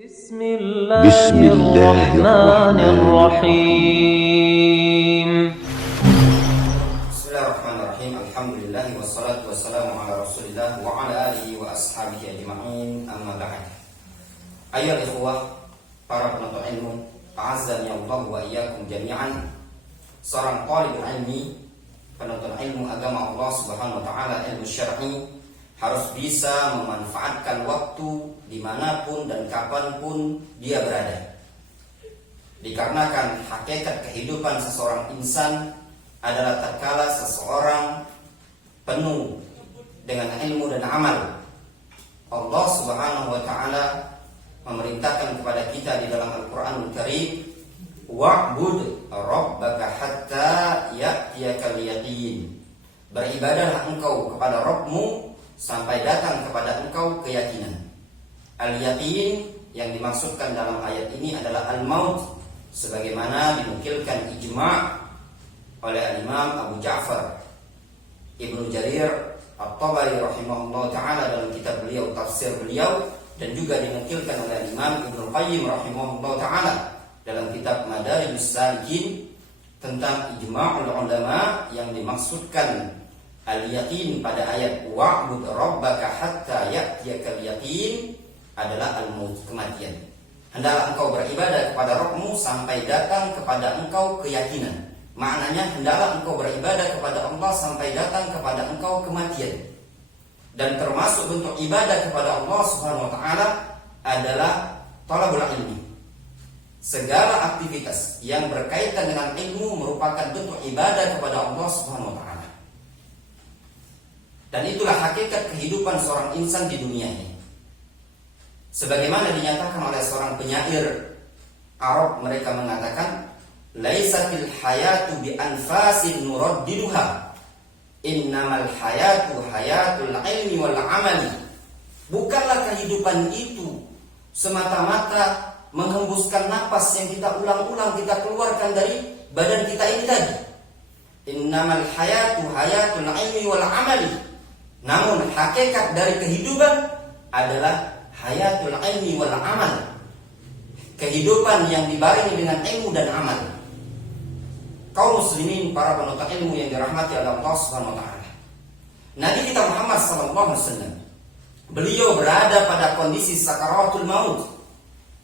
بسم الله الرحمن الرحيم بسم الله الرحمن الرحيم. الحمد لله والصلاة والسلام على رسول الله وعلى آله وأصحابه أجمعين. أما بعد. Ayyuhal ikhwah, para penuntut ilmu, a'azzani Allah wa iyyakum jami'an. Seorang talibul ilmi, penuntut ilmu agama Allah Subhanahu wa taala, ilmu syar'i, harus bisa memanfaatkan waktu dimanapun dan kapanpun dia berada. Dikarenakan hakikat kehidupan seseorang insan adalah tatkala seseorang penuh dengan ilmu dan amal. Allah Subhanahu wa taala memerintahkan kepada kita di dalam Al-Qur'anul Karim, wa'bud rabbaka hatta ya'tiyakal yaqin. Beribadahlah engkau kepada Rabbmu sampai datang kepada engkau keyakinan. Al-yaqin yang dimaksudkan dalam ayat ini adalah al-maut, sebagaimana dinukilkan ijma' oleh al-Imam Abu Ja'far Ibnu Jarir At-Tabari rahimahullah ta'ala dalam kitab beliau, tafsir beliau, dan juga dinukilkan oleh al-Imam Ibnu Qayyim rahimahullah ta'ala dalam kitab Madarijus Salikin tentang ijma'ul ulama. Yang dimaksudkan al-yaqin pada ayat wa'bud rabbaka hatta ya'tiyakal yaqin adalah al-maut, kematian. Hendaklah engkau beribadah kepada Rabbmu sampai datang kepada engkau keyakinan. Maknanya hendaklah engkau beribadah kepada Allah sampai datang kepada engkau kematian. Dan termasuk bentuk ibadah kepada Allah Subhanahu wa taala adalah talabul ilmi. Segala aktivitas yang berkaitan dengan ilmu merupakan bentuk ibadah kepada Allah Subhanahu wa taala. Dan itulah hakikat kehidupan seorang insan di dunia ini. Sebagaimana dinyatakan oleh seorang penyair Arab, mereka mengatakan, "Laisatil hayatu bi anfasin nuraddiduha, innamal hayatu hayatul ilmi wal amali." Bukanlah kehidupan itu semata-mata menghembuskan napas yang kita ulang-ulang kita keluarkan dari badan kita ini tadi. Innamal hayatu hayatul ilmi wal amali. Namun hakikat dari kehidupan adalah hayatul ilmi wal amal. Kehidupan yang dibarengi dengan ilmu dan amal. Kaum muslimin, para penuntut ilmu yang dirahmati oleh Allah Subhanahu wa taala. Nabi kita Muhammad sallallahu alaihi wasallam, beliau berada pada kondisi sakaratul maut.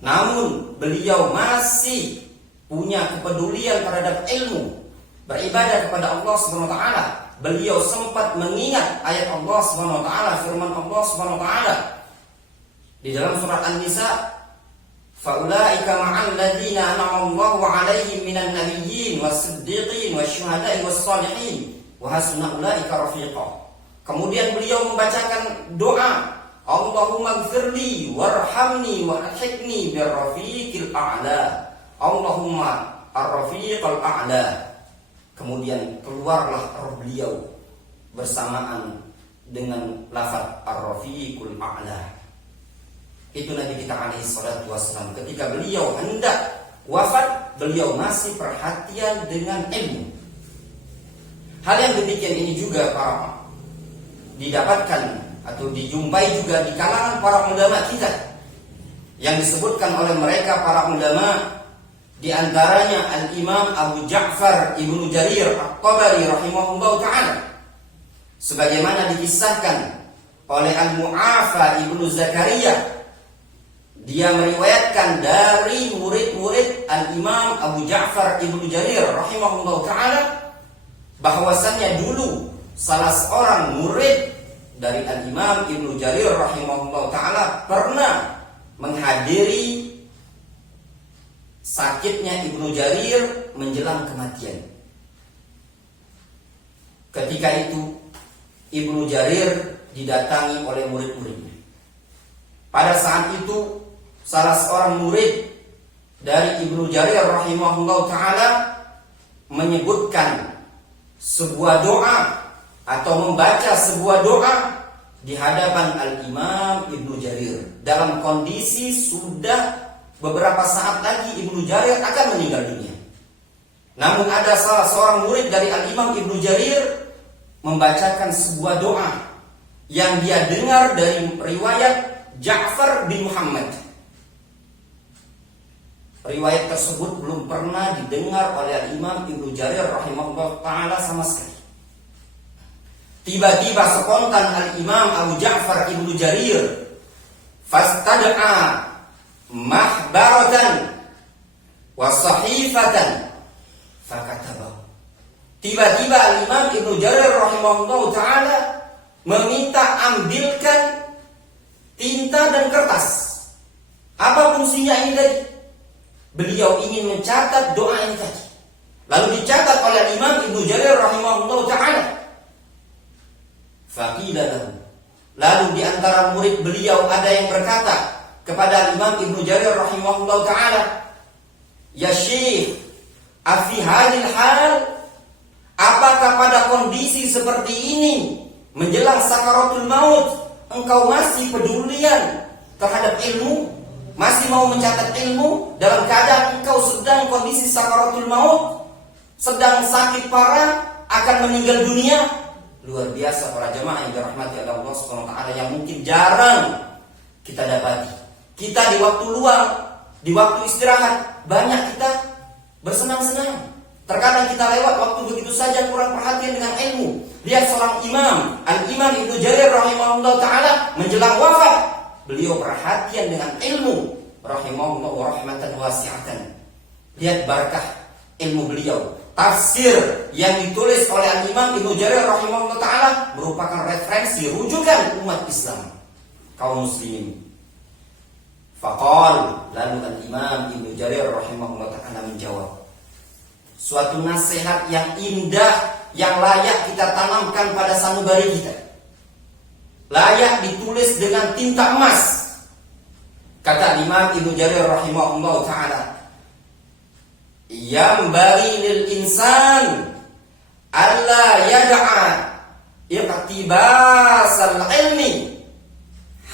Namun beliau masih punya kepedulian terhadap ilmu, beribadah kepada Allah Subhanahu wa taala. Beliau sempat mengingat ayat Allah Subhanahu wa taala, firman Allah Subhanahu wa taala di dalam surat An-Nisa, "Faulaika ma'al ladzina an'ama Allahu 'alaihim minan nabiyyin was-siddiqin wasyuhada'i was-shalihin wa hasuna ulaika rafiqa." Kemudian beliau membacakan doa, "Allahumma ighfirli warhamni warhamni birrafiqil a'la." Allahumma ar-rafiqal a'la. Kemudian keluarlah roh beliau bersamaan dengan lafaz ar-rafiqul a'la. Itu Nabi kita alaihi salatu wassalam. Ketika beliau hendak wafat, beliau masih perhatian dengan ilmu. Hal yang demikian ini juga para didapatkan atau dijumpai juga di kalangan para ulama kita, yang disebutkan oleh mereka para ulama, di antaranya al-Imam Abu Ja'far Ibnu Jarir At-Tabari rahimahullah ta'ala, sebagaimana dikisahkan oleh Al-Mu'afa Ibnu Zakaria. Dia meriwayatkan dari murid-murid al-Imam Abu Ja'far Ibnu Jarir rahimahullah ta'ala, bahwasannya dulu salah seorang murid dari al-Imam Ibnu Jarir rahimahullah ta'ala pernah menghadiri sakitnya Ibnu Jarir menjelang kematian. Ketika itu Ibnu Jarir didatangi oleh murid-muridnya. Pada saat itu salah seorang murid dari Ibnu Jarir rahimahullah ta'ala menyebutkan sebuah doa atau membaca sebuah doa di hadapan al-Imam Ibnu Jarir dalam kondisi sudah beberapa saat lagi Ibnu Jarir akan meninggal dunia. Namun ada salah seorang murid dari al-Imam Ibnu Jarir membacakan sebuah doa yang dia dengar dari riwayat Ja'far bin Muhammad. Riwayat tersebut belum pernah didengar oleh Imam Ibnu Jarir rahimahullah ta'ala sama sekali. Tiba-tiba spontan Al-Imam Abu Ja'far Ibnu Jarir fastad'a mahbaratan wa sahifatan fakatabahu. Tiba-tiba Al-Imam Ibnu Jarir rahimahullah ta'ala meminta ambilkan tinta dan kertas. Apa fungsinya ini tadi? Beliau ingin mencatat doa ini tadi. Lalu dicatat oleh Imam Ibnu Jarir rahimahullah ta'ala. Faqila lahu. Lalu di antara murid beliau ada yang berkata kepada Imam Ibnu Jarir rahimahullah ta'ala, "Ya Syekh, afi hadil hal, apakah pada kondisi seperti ini menjelang sakaratul maut engkau masih pedulian terhadap ilmu? Masih mau mencatat ilmu dalam keadaan engkau sedang kondisi sakaratul maut, sedang sakit parah, akan meninggal dunia?" Luar biasa para jemaah yang dirahmati oleh Allah Subhanahu wa taala, yang mungkin jarang kita dapati. Kita di waktu luang, di waktu istirahat, banyak kita bersenang-senang. Terkadang kita lewat waktu begitu saja, kurang perhatian dengan ilmu. Lihat seorang imam, Al-Imam Ibnu Jarir rahimahullah ta'ala, menjelang wafat, beliau perhatian dengan ilmu, rahimahullah wa rahmatan wasi'atan. Lihat barakah ilmu beliau. Tafsir yang ditulis oleh Al-Imam Ibnu Jarir rahimahullah ta'ala merupakan referensi, rujukan umat Islam, kaum muslimin. Faqal, lalu Al-Imam Ibnu Jarir rahimahullah ta'ala menjawab, suatu nasihat yang indah, yang layak kita tanamkan pada sanubari kita, layak ditulis dengan tinta emas. Kata Imam Ibnu Jarir rahimahullah ta'ala, yambaghi lil insan alla yad'a iqtibasal ilmi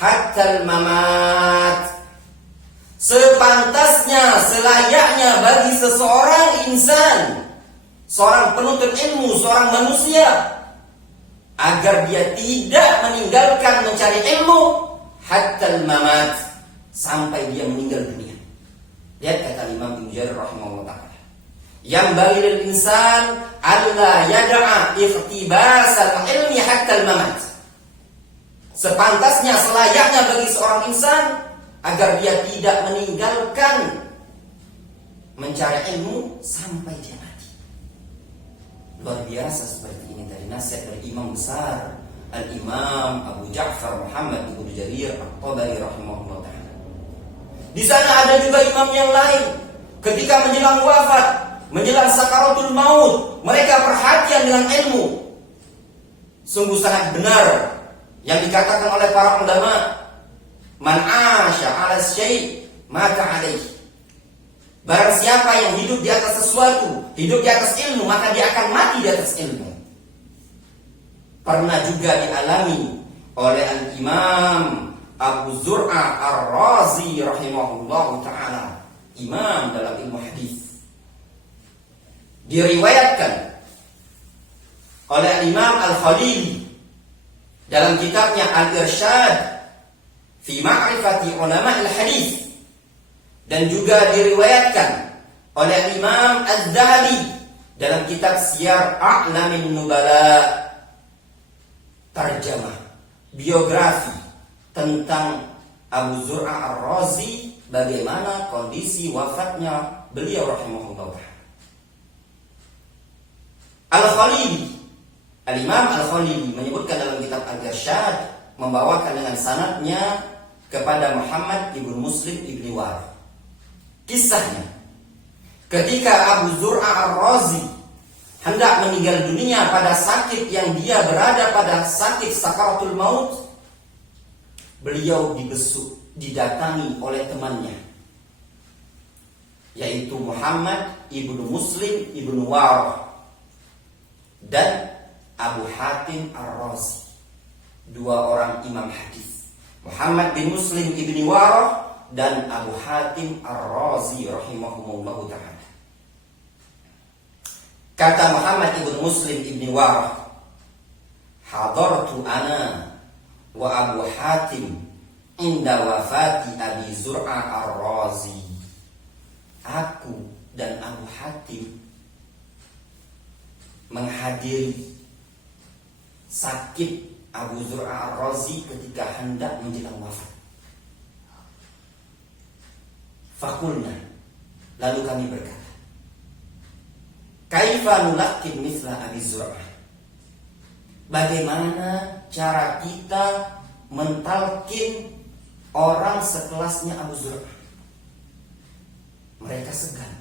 hatta al mamat. Sepantasnya, selayaknya bagi seseorang insan, seorang penuntut ilmu, seorang manusia, agar dia tidak meninggalkan mencari ilmu hatta al mamat, sampai dia meninggal dunia. Lihat kata Imam Ibnu Jarir rahimahullah ta'ala, yang bagi lil insan alla yad'a iqtibasal ilmi hatta al mamat. Sepantasnya, selayaknya bagi seorang insan agar dia tidak meninggalkan mencari ilmu sampai dia mati. Luar biasa seperti ini dari nasihat dari imam besar Al-Imam Abu Ja'far Muhammad Ibnu Jarir At-Tabari rahimahullah ta'ala. Di sana ada juga imam yang lain, ketika menjelang wafat, menjelang sakaratul maut, mereka perhatian dengan ilmu. Sungguh sangat benar yang dikatakan oleh para ulama, man 'asha 'ala syai' maka 'alaihi. Barang siapa yang hidup di atas sesuatu, hidup di atas ilmu, maka dia akan mati di atas ilmu. Pernah juga dialami oleh Al-Imam Abu Zur'a Ar-Razi rahimahullah ta'ala, imam dalam ilmu hadis. Diriwayatkan oleh Imam Al-Khalili dalam kitabnya Al-Irsyad fi Ma'rifati Ulama Al-Hadis, dan juga diriwayatkan oleh Imam Az-Zahabi dalam kitab Siyar A'lamin Nubala, tarjamah, biografi tentang Abu Zur'a Ar-Razi, bagaimana kondisi wafatnya beliau rahimahullah ta'ala. Al-Khalili, Al-Imam Al-Khalili menyebutkan dalam kitab Al-Irsyad, membawakan dengan sanadnya kepada Muhammad ibn Muslim ibn Warah. Kisahnya, ketika Abu Zur'a Ar-Razi hendak meninggal dunia pada sakit yang dia berada pada sakit sakaratul maut, beliau dibesuk, didatangi oleh temannya, yaitu Muhammad ibnu Muslim ibnu Warah dan Abu Hatim Ar-Razi, dua orang imam hadis, Muhammad bin Muslim ibni Warah dan Abu Hatim Ar-Razi rahimahumullah ta'ala. Kata Muhammad ibn Muslim ibni Warah, hadartu ana wa Abu Hatim inda wafati Abi Zur'a Ar-Razi. dan Abu Hatim menghadiri sakit Abu Zur'ah Ar-Razi ketika hendak menjelang wafat. Fakulna, lalu kami berkata, kaifa nulakin misla Abi Zur'ah? Bagaimana cara kita mentalkin orang sekelasnya Abu Zur'ah? Mereka segan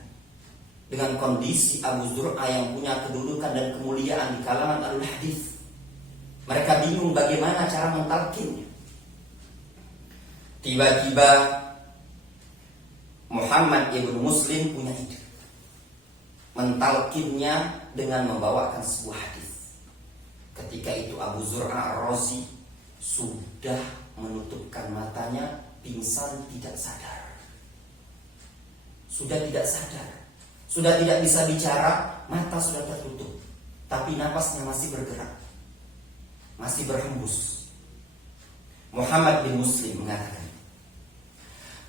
dengan kondisi Abu Zur'ah yang punya kedudukan dan kemuliaan di kalangan Ahlul Hadis. Mereka bingung bagaimana cara mentalkinnya. Tiba-tiba Muhammad ibn Muslim punya ide, mentalkinnya dengan membawakan sebuah hadis. Ketika itu Abu Zur'ah Ar-Razi sudah menutupkan matanya, pingsan, tidak sadar. Sudah tidak sadar, sudah tidak bisa bicara, mata sudah tertutup, tapi napasnya masih bergerak, masih berhembus. Muhammad bin Muslim mengatakan,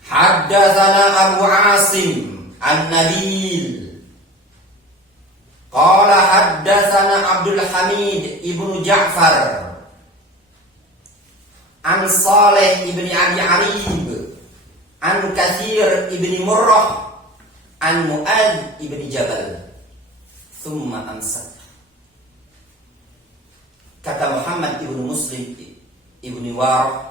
haddatsana Abu Asim An-Nabil qala haddatsana Abdul Hamid ibnu Ja'far an Saleh ibni Abi Arib an Katsir ibni Murrah an Mu'adz ibni Jabal thumma amsak. Kata Muhammad ibnu Muslim ibni Warah,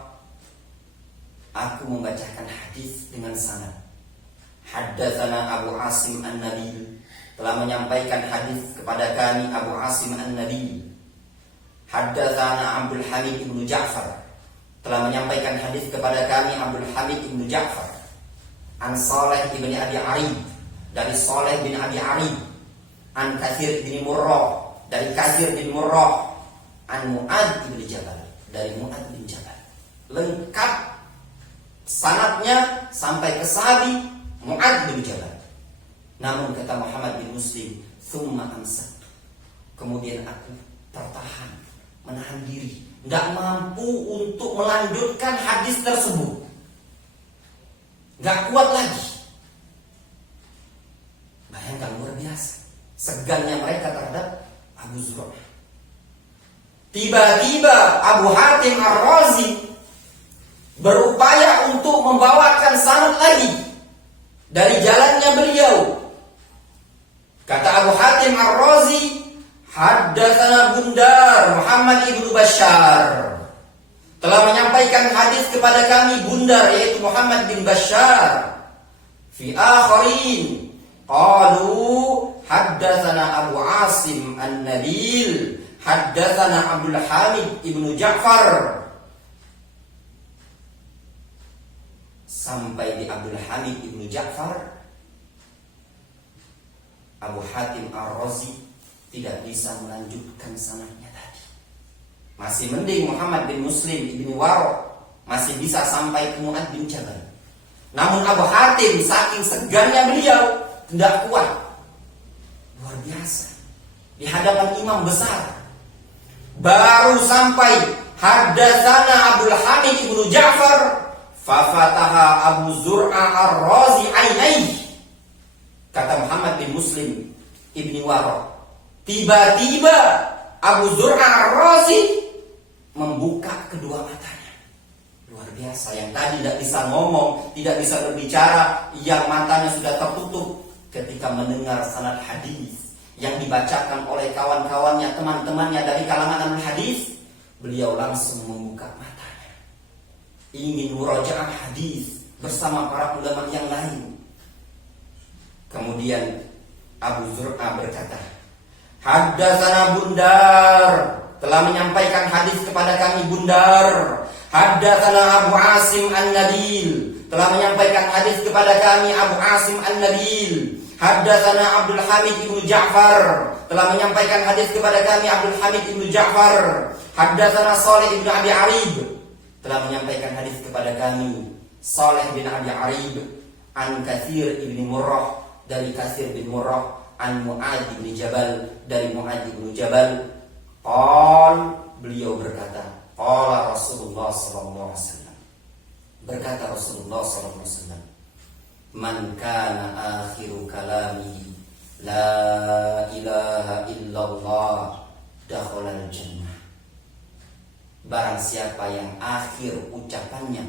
aku membacakan hadis dengan sanad. Haddatsana Abu Asim An-Nabil, telah menyampaikan hadis kepada kami Abu Asim An-Nabil. Haddatsana Abdul Hamid ibnu Ja'far, telah menyampaikan hadis kepada kami Abdul Hamid ibnu Ja'far. An Saleh ibni Abi Arib, dari Saleh bin Abi Arib. An Katsir bin Murrah, dari Katsir bin Murrah. An Mu'adz bin Jabal, dari Mu'adz bin Jabal. Lengkap sanadnya sampai ke sahabi Mu'adz bin Jabal. Namun kata Muhammad bin Muslim, thumma amsak, kemudian aku tertahan, menahan diri, tidak mampu untuk melanjutkan hadis tersebut, gak kuat lagi. Bayangkan, luar biasa segannya mereka terhadap Abu Zur'ah. Tiba-tiba Abu Hatim Ar-Razi berupaya untuk membawakan sanad lagi dari jalannya beliau. Kata Abu Hatim Ar-Razi, haddatsana Bundar Muhammad ibnu Bashar, telah menyampaikan hadis kepada kami Bundar, yaitu Muhammad bin Bashar. Fi akharin qalu haddatsana Abu Asim An-Nabil, haddatsana Abdul Hamid ibnu Ja'far. Sampai di Abdul Hamid ibnu Ja'far, Abu Hatim Ar-Razi tidak bisa melanjutkan sanadnya tadi. Masih mending Muhammad bin Muslim ibni Warah masih bisa sampai ke Mu'adz bin Jabal. Namun Abu Hatim saking segannya beliau tidak kuat. Luar biasa di hadapan imam besar. Baru sampai haddatsana Abdul Hamid ibnu Ja'far, fafataha Abu Zur'ah Ar-Razi ainaihi. Kata Muhammad bin Muslim ibni Warah, tiba-tiba Abu Zur'ah Ar-Razi membuka kedua matanya. Luar biasa, yang tadi tidak bisa ngomong, tidak bisa berbicara, yang matanya sudah tertutup ketika mendengar sanad hadis yang dibacakan oleh kawan-kawannya, teman-temannya dari kalangan hadis, beliau langsung membuka matanya, ingin murajaah hadis bersama para ulama yang lain. Kemudian Abu Zur'ah berkata, haddatsana Bundar, telah menyampaikan hadis kepada kami Bundar. Haddatsana Abu Asim An-Nabil, telah menyampaikan hadis kepada kami Abu Asim An-Nabil. Haddatsana Abdul Hamid ibnu Ja'far, telah menyampaikan hadis kepada kami Abdul Hamid ibnu Ja'far. Haddatsana Saleh ibnu Abi Arib, telah menyampaikan hadis kepada kami Saleh bin Abi Arib. An Katsir ibni Murrah, dari Katsir bin Murrah. An Mu'adz bin Jabal, dari Mu'adz bin Jabal. Beliau berkata, Rasulullah sallallahu alaihi wasallam, berkata Rasulullah sallallahu alaihi wasallam, Man kana akhiru kalamihi la ilaha illallah dakhalal jannah. Barang siapa yang akhir ucapannya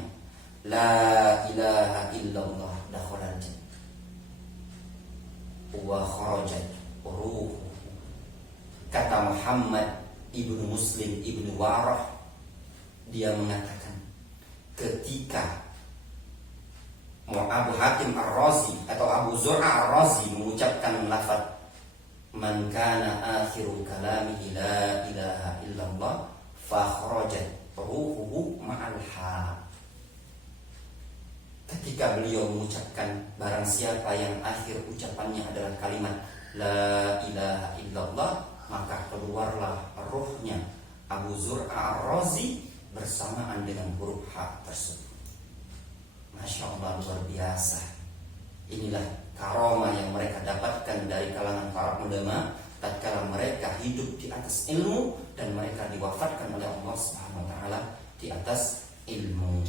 la ilaha illallah dakhalal jannah wa kharajat ruhuhu. Kata Muhammad ibnu Muslim ibnu Warah, dia mengatakan ketika Abu Hatim Ar-Razi atau Abu Zur'a Ar-Razi mengucapkan lafaz man kana akhiru kalamihi la ilaha illallah fa kharajat ruhuhu ma'al ha. Ketika beliau mengucapkan barang siapa yang akhir ucapannya adalah kalimat la ilaha illallah, maka keluarlah ruhnya Abu Zur'a Ar-Razi bersamaan dengan huruf ha tersebut. Masya Allah, luar biasa. Inilah karomah yang mereka dapatkan dari kalangan para ulama tatkala mereka hidup di atas ilmu dan mereka diwafatkan oleh Allah Subhanahu wa taala di atas ilmu.